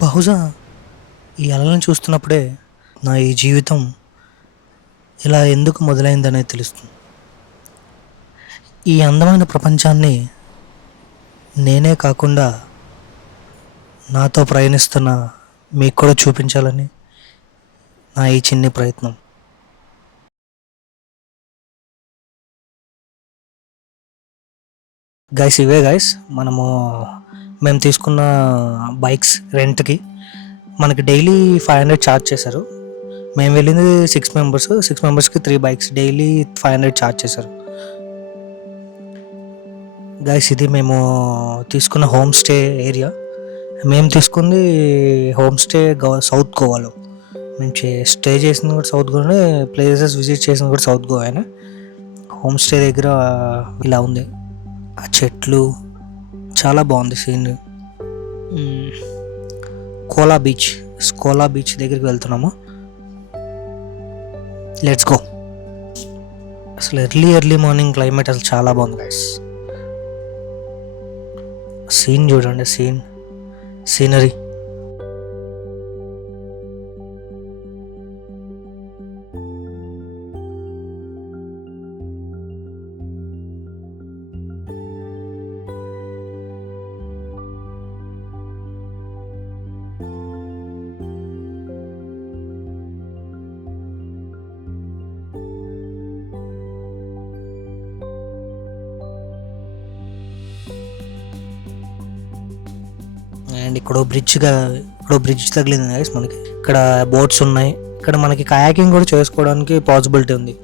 బహుశా ఈ అలలను చూస్తున్నప్పుడే నా ఈ జీవితం ఇలా ఎందుకు మొదలైందనేది తెలుస్తుంది. ఈ అందమైన ప్రపంచాన్ని నేనే కాకుండా నాతో ప్రయాణిస్తున్న మీకు కూడా చూపించాలని నా ఈ చిన్ని ప్రయత్నం. గైస్, ఇవే గైస్ మేము తీసుకున్న బైక్స్ రెంట్కి. మనకి డైలీ 500 ఛార్జ్ చేశారు. మేము వెళ్ళింది 6 మెంబర్స్కి 3 బైక్స్, డైలీ 500 ఛార్జ్ చేశారు. గైస్, ఇది మేము తీసుకున్న హోమ్ స్టే ఏరియా. మేము తీసుకుంది హోమ్ స్టే సౌత్ గోవాలో. మేము స్టే చేసింది కూడా సౌత్ గోవానే, ప్లేసెస్ విజిట్ చేసింది కూడా సౌత్ గోవానే. హోమ్ స్టే దగ్గర ఇలా ఉంది, ఆ చెట్లు చాలా బాగుంది సీన్. కోలా బీచ్ దగ్గరికి వెళ్తున్నాము. Let's go. అసలు ఎర్లీ మార్నింగ్ క్లైమేట్ అసలు చాలా బాగుంది గైస్. సీన్ చూడండి, సీనరీ. అండ్ ఇక్కడ బ్రిడ్జ్ తగిలింది గైస్ మనకి. ఇక్కడ బోట్స్ ఉన్నాయి. ఇక్కడ మనకి కయాకింగ్ కూడా చేసుకోవడానికి పాసిబిలిటీ ఉంది.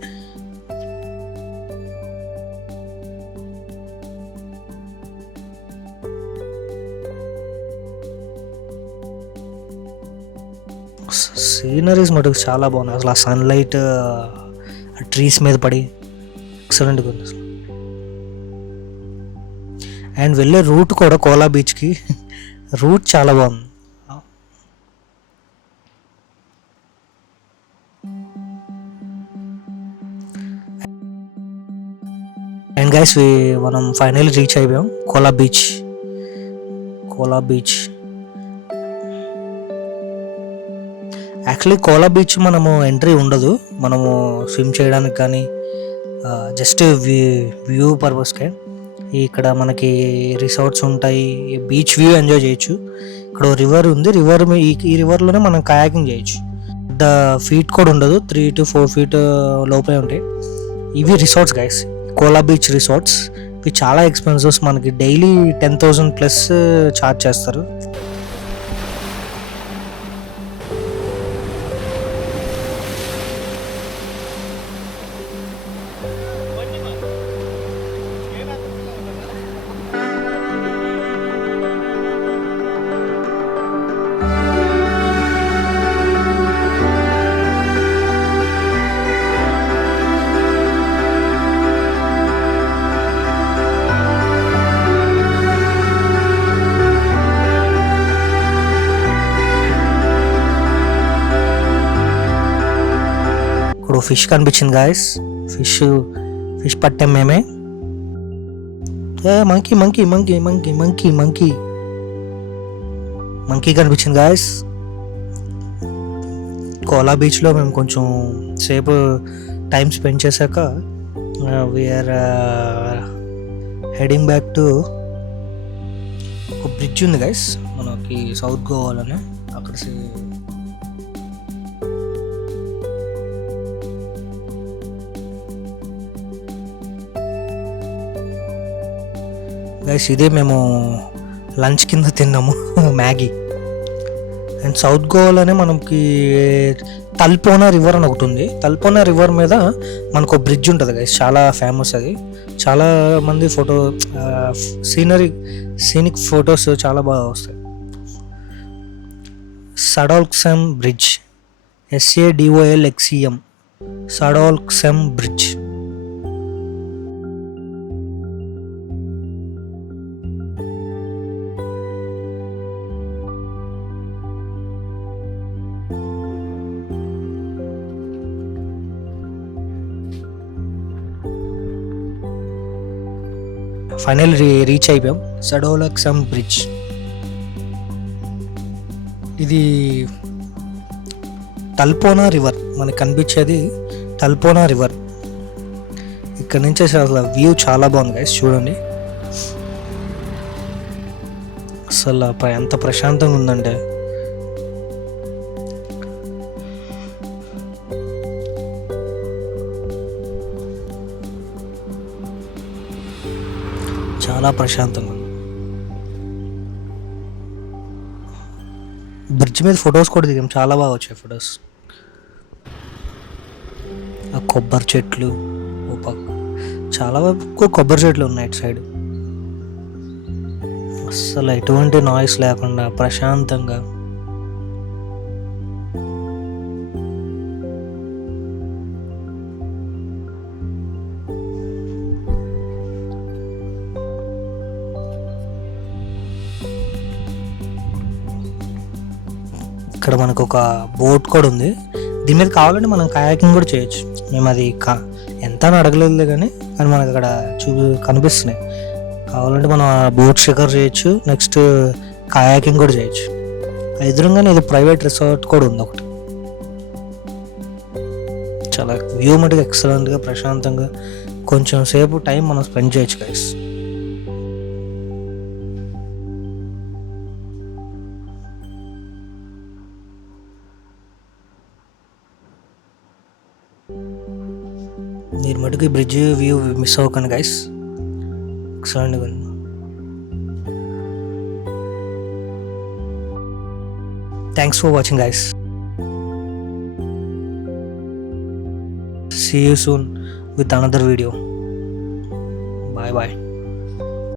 సీనరీస్ మటుకు చాలా బాగున్నాయి. అసలు ఆ సన్లైట్ ట్రీస్ మీద పడి ఎక్సలెంట్గా ఉంది అసలు. అండ్ వెళ్ళే రూట్ కూడా కోలా బీచ్కి రూట్ చాలా బాగుంది. అండ్ గైస్, మనం ఫైనల్లీ రీచ్ అయిపోయాం Kola beach. Actually Kola beach మనము ఎంట్రీ ఉండదు, మనము స్విమ్ చేయడానికి కానీ జస్ట్ వ్యూ పర్పస్కే. ఇక్కడ మనకి రిసార్ట్స్ ఉంటాయి, బీచ్ వ్యూ ఎంజాయ్ చేయొచ్చు. ఇక్కడ రివర్ ఉంది, ఈ రివర్లోనే మనం కయాకింగ్ చేయొచ్చు. పెద్ద ఫీట్ కూడా ఉండదు, 3 to 4 feet లోపలే ఉంటాయి. ఇవి resorts guys, Kola beach resorts. ఇవి చాలా ఎక్స్పెన్సివ్స్, మనకి డైలీ 10,000 ప్లస్ ఛార్జ్ చేస్తారు. ఇప్పుడు ఫిష్ కనిపించింది గాయస్, ఫిష్ పట్టాం మేమే. మంకీ కనిపించింది గాయస్. కోలా బీచ్లో మేము కొంచెం సేపు టైం స్పెండ్ చేశాక వీఆర్ హెడింగ్ బ్యాక్ టు ఒక బ్రిడ్జ్ ఉంది గైస్ మనకి సౌత్ గోవాలోనే. అక్కడ గైస్ ఇదే మేము లంచ్ కింద తిన్నాము మ్యాగీ. అండ్ సౌత్ గోవాలోనే మనకి తల్పోనా రివర్ అని ఒకటి ఉంది. తల్పోనా రివర్ మీద మనకు ఒక బ్రిడ్జ్ ఉంటుంది గైస్, చాలా ఫేమస్. అది చాలా మంది సీనిక్ ఫొటోస్ చాలా బాగా వస్తాయి. Sadolxem bridge, SADOLXEM, Sadolxem bridge. Final reach అయిపోయాం సడాల్క్సెమ్ బ్రిడ్జ్. ఇది టల్పోనా రివర్, మనకి కనిపించేది టల్పోనా రివర్. ఇక్కడ నుంచి అసలు వ్యూ చాలా బాగుంది గైస్, చూడండి అసలు ఎంత ప్రశాంతంగా ఉందంటే. చాలా ప్రశాంతంగా ఉంది. బ్రిడ్జ్ మీద ఫొటోస్ కూడా దిగాం, చాలా బాగా వచ్చాయి ఫొటోస్. ఆ కొబ్బరి చెట్లు ఓ పక్క, చాలా వరకు కొబ్బరి చెట్లు ఉన్నాయి ఇటు సైడ్. అస్సలు ఎటువంటి నాయిస్ లేకుండా ప్రశాంతంగా. ఇక్కడ మనకు ఒక బోట్ కూడా ఉంది, దీని మీద కావాలంటే మనం కయాకింగ్ కూడా చేయొచ్చు. మేము అది ఎంత అని అడగలేదు కానీ మనకు అక్కడ కనిపిస్తున్నాయి. కావాలంటే మనం ఆ బోట్ షికార్ చేయొచ్చు, నెక్స్ట్ కయాకింగ్ కూడా చేయొచ్చు. ఎదురుగానే ఇది ప్రైవేట్ రిసార్ట్ కూడా ఉంది ఒకటి. చాలా వ్యూ మటుకు ఎక్సలెంట్గా ప్రశాంతంగా కొంచెం సేపు టైం మనం స్పెండ్ చేయొచ్చు గైస్. మీరు మటుకు ఈ బ్రిడ్జ్ వ్యూ మిస్ అవ్వకండి గైస్, ఎక్సలెంట్గా ఉంది. Thanks for watching guys. See you soon with another video. Bye bye.